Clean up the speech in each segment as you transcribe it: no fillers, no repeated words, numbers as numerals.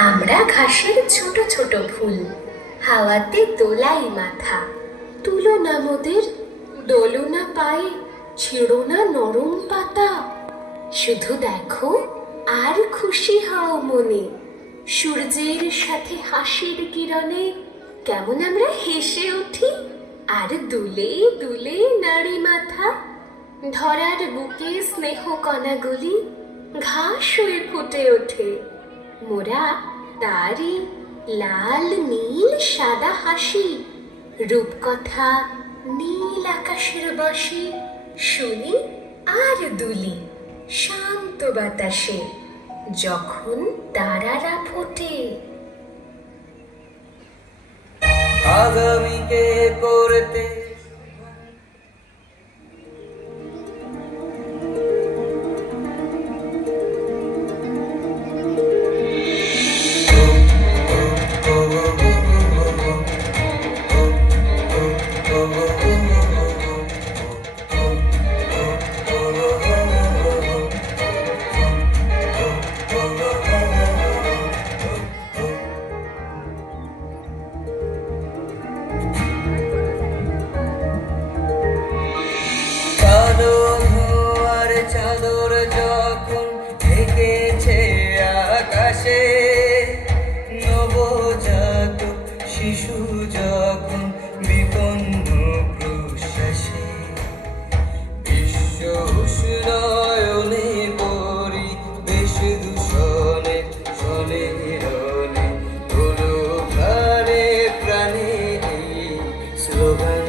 আমরা ঘাসের ছোট ছোট ফুল, হাওয়াতে দোলাই মাথা। তুলো না মোদের, দোলো না পায়ে, ছিঁড়ো না নরম পাতা। শুধু দেখো আর খুশি হও মনে, সূর্যের সাথে হাসির কিরণে কেমন আমরা হেসে উঠি আর দুলে দুলে নাড়ি মাথা। ধরার বুকে স্নেহ কণাগুলি ঘাস হয়ে ফুটে ওঠে, মোরা তারি লাল নীল সাদা হাসি। রূপকথা নীল আকাশের বাঁশি শুনি আর দুলি শান্ত বাতাসে যখন তারারা ফোটে। আগামীকে করতে চাদর যখন ঢেকেছে আকাশে, নবজাত শিশু যখন বিপন্ন প্রশ্বাসে, বিশ্ব উষ্ণায়নে পরিবেশ দূষণে শনে রনে হলো প্রাণে প্রাণে স্লোগান।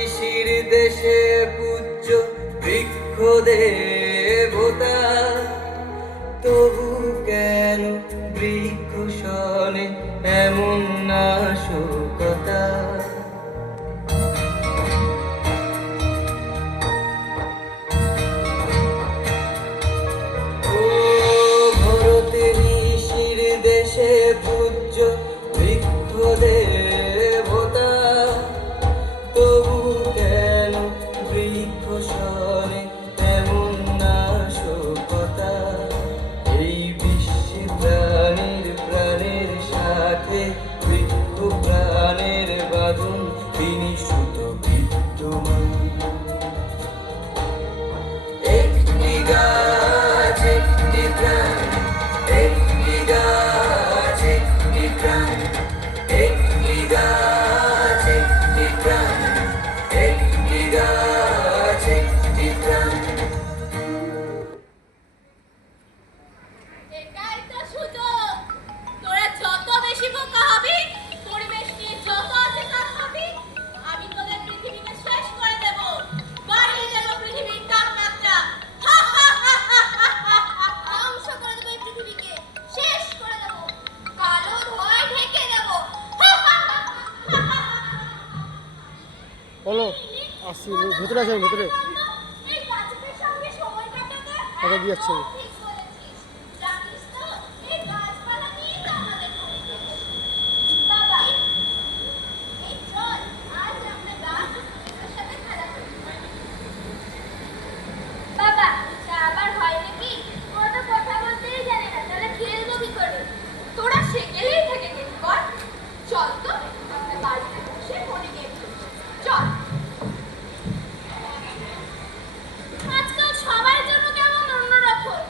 ঋষির দেশে পূজ্য বৃক্ষ দেবতা, তবু কেন বৃক্ষ শনে এমন নাশকতা। ও ভরতের ঋষির দেশে পূজ্য বৃক্ষ দেবতা, তবু কেন বৃক্ষ শনে এমন নাশকতা। এই বিশ্বে প্রাণের প্রাণের সাথে বৃক্ষ প্রাণের বাঁধন, তিনি সুত বিদ্যমান। একটি গাছ একটি প্রাণ, একটি গাছ একটি প্রাণ, একটি গাছ একটি প্রাণ, একটি গাছ একটি প্রাণ। এটাই তো সুযোগ। তোরা যত বেশি বোকা হবি, পরিবেশ নিয়ে যত অচেতন হবি, আমি তোদের পৃথিবীকে শেষ করে দেব, বাড়িয়ে দেব পৃথিবীর তাপমাত্রা। ধ্বংস করে দেব এই পৃথিবীকে, শেষ করে দেব, কালো ধোঁয়ায় ঢেকে দেব। বলো, আসছি ভেতরে আছে, ভেতরে এই গাছেদের সঙ্গে সময় কাটাতে টাকা দিয়ে যাচ্ছে। ঠিক বলেছিস। জানিস তো, এই গাছপালা নিয়েই তো আমাদের পরিবেশ। বাবা, এই চল, আজ আমরা গাছ ও পরিবেশের সাথে খেলা করি। বাবা, এটা আবার হয় নাকি? ওরা তো কথা বলতেই জানে না, তাহলে খেলবো কি করে? তোরা সেকেলেই থেকে গেম কর। চল তো, আমরা বাড়িতে বসে ফোনে গেম খেলি। চল। আজকাল সবার জন্য কেমন অন্যরকম।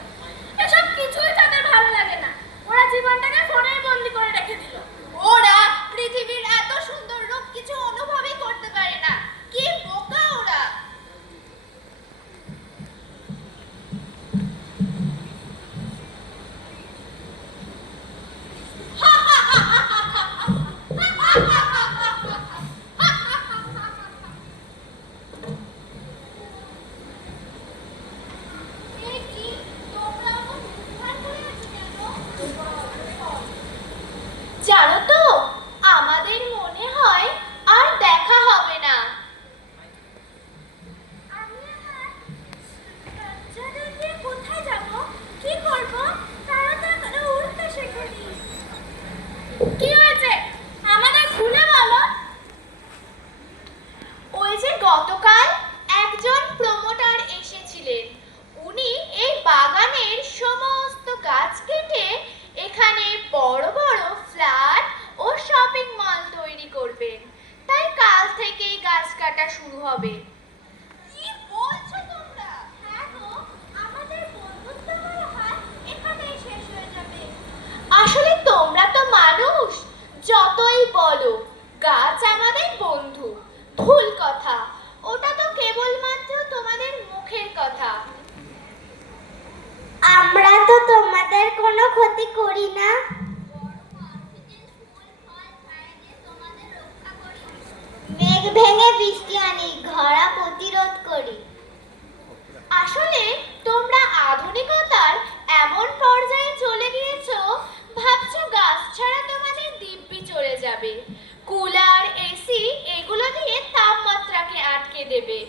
দেবে।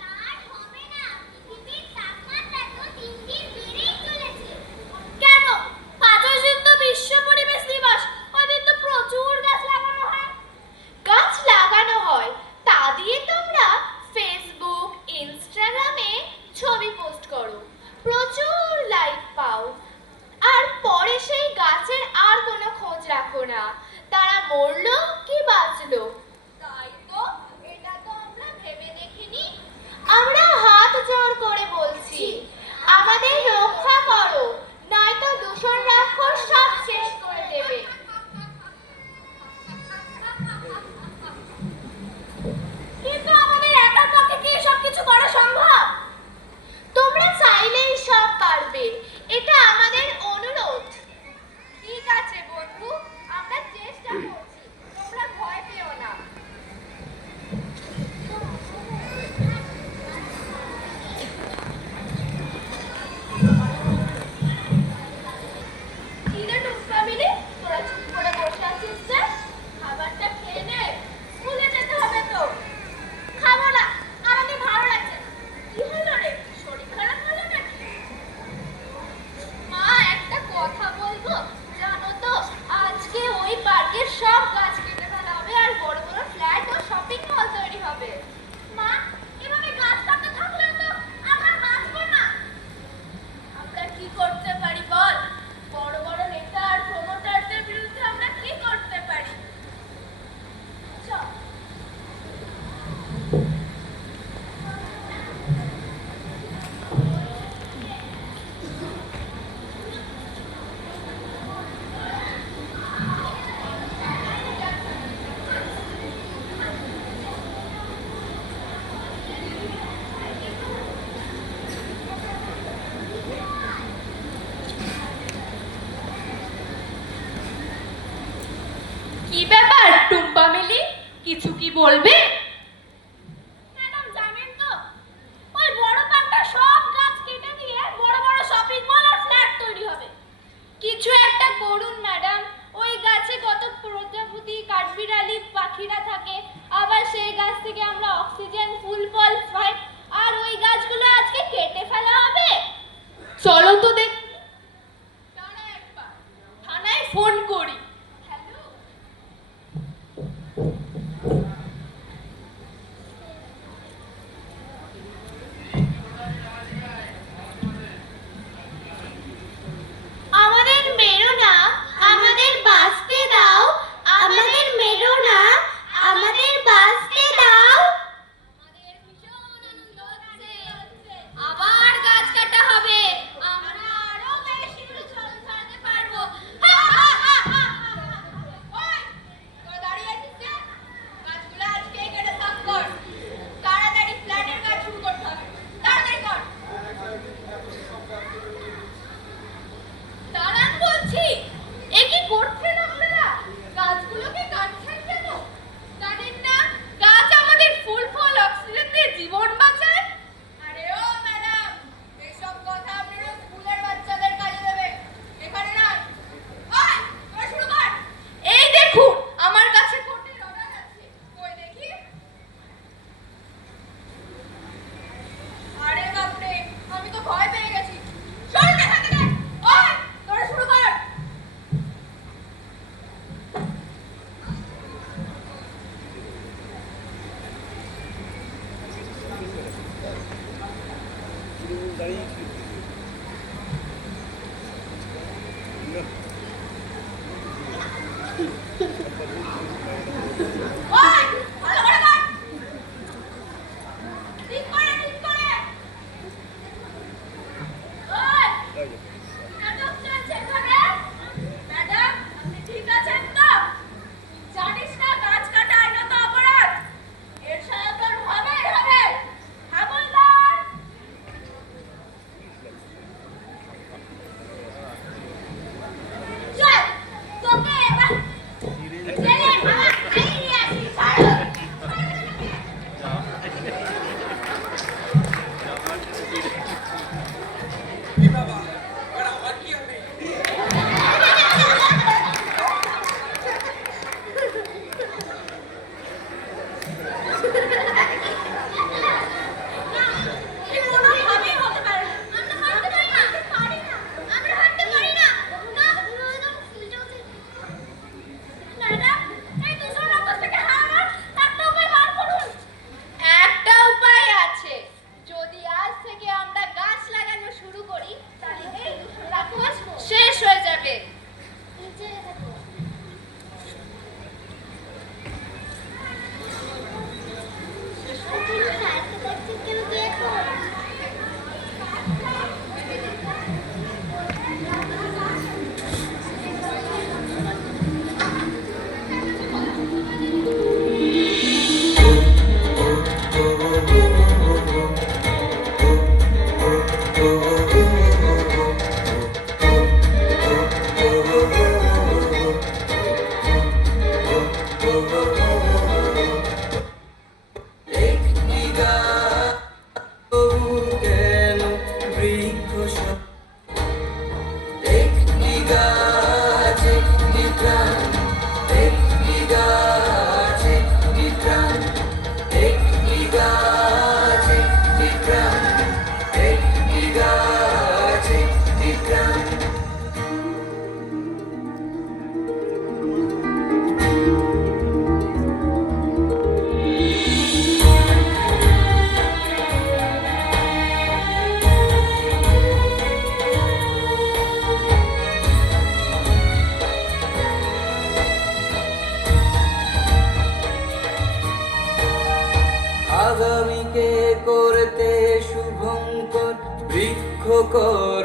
তার হবে না, পৃথিবীর তাপমাত্রা তো দিন দিন বেড়েই চলেছে। কেন? 5ই জুন তো বিশ্ব পরিবেশ দিবস, ওই দিন তো প্রচুর গাছ লাগানো হয়। গাছ লাগানো হয়, তা দিয়ে তোমরা ফেসবুক, ইনস্টাগ্রামে ছবি পোস্ট করো, প্রচুর লাইক পাও, আর পরে সেই গাছের আর কোনো খোঁজ রাখো না, তারা মরলো কি বাঁচলো। তাই তো, এটা তো আমরা ভেবে দেখিনি। আমরা হাত জোড় করে বলছি, আমাদের রক্ষা করো, নয়তো দূষণ রাক্ষস সব শেষ করে দেবে। কিন্তু আমাদের একার পক্ষে কি সব কিছু করা সম্ভব? তোমরা চাইলেই সব পারবে, এটা আমাদের অনুরোধ। ঠিক আছে বন্ধু, আমরা চেষ্টা করছি, তোমরা ভয় পেও না। কি রে টুম্পা মিলি, তোরা চুপ করে বসে আছিস যে? খাবারটা খেয়ে নে, স্কুলে যেতে হবে তো। খাবো না, আমাদের ভালো লাগছে না। কি হলো রে, শরীর খারাপ হলো নাকি? মা, একটা কথা বলবো? জানো তো, আজকে ওই পার্কের সব গাছ কেটে ফেলা হবে আর বড় বড় ফ্ল্যাট ও শপিং মল তৈরি হবে। মা, এভাবে গাছ কাটতে থাকলে তো আমরা বাঁচবো না। আমরা কি করতে পারি বল? বড় বড় নেতা আর প্রমোটারদের বিরুদ্ধে আমরা কি করতে পারি? চল। কি ব্যাপার টুম্পা মিলি, কিছু কি বলবে? ম্যাডাম জানেন তো, ওই বড় পার্কটা সব গাছ কেটে দিয়ে বড় বড় শপিং মল আর ফ্ল্যাট তৈরি হবে। কিছু একটা করুন ম্যাডাম, ওই গাছে কত প্রজাপতি, কাঠবিড়ালি, পাখিরা থাকে, আবার সেই গাছ থেকে আমরা অক্সিজেন, ফুল ফল পাই, আর ওই গাছগুলো আজকে কেটে ফেলা হবে। চলো তো দেখি। দাঁড়া একবার, থানায় ফোন করি। হ্যালো। আমাদের মেরো না, আমাদের বাঁচতে দাও, আমাদের মেরো না, আমাদের বাঁচতে দাও। আমাদের ভীষণ আনন্দ হচ্ছে, আবার গাছ কাটা হবে, আমরা আরো বেশি জল ছাড়তে পারবো। ওই, তোরা দাঁড়িয়ে আছিস যে? গাছগুলো আজকে কেটে সাফ কর, তাড়াতাড়ি ফ্ল্যাটের কাজ শুরু করতে হবে, তাড়াতাড়ি কর। দাঁড়ান বলছি, এ কি করছেন আপনারা? গাছগুলোকে কাটছেন কেন? জানেন না গাছ আমাদের ফুল ফল অক্সিজেন দিয়ে জীবন বাঁচায়? আরে ও ম্যাডাম, এইসব কথা আপনারা স্কুলের বাচ্চাদের কাজে দেবেন, এখানে না। ওই, তোরা শুরু কর। এই দেখুন, আমার কাছে কোর্টের অর্ডার আছে, কই দেখি। আরে বাপরে, আমি তো ভয় পেয়ে গেছি। সরুন এখান থেকে। ওই, তোরা শুরু কর। ওই, ভালো করে কর। ঠিক করে, ঠিক করে। ওই, নাটক চলছে এখানে? ম্যাডাম, আপনি ঠিক আছেন তো? জানিস না গাছ কাটা আইনত অপরাধ? এর সাজা তোর হবেই হবে। হাবলদার! কর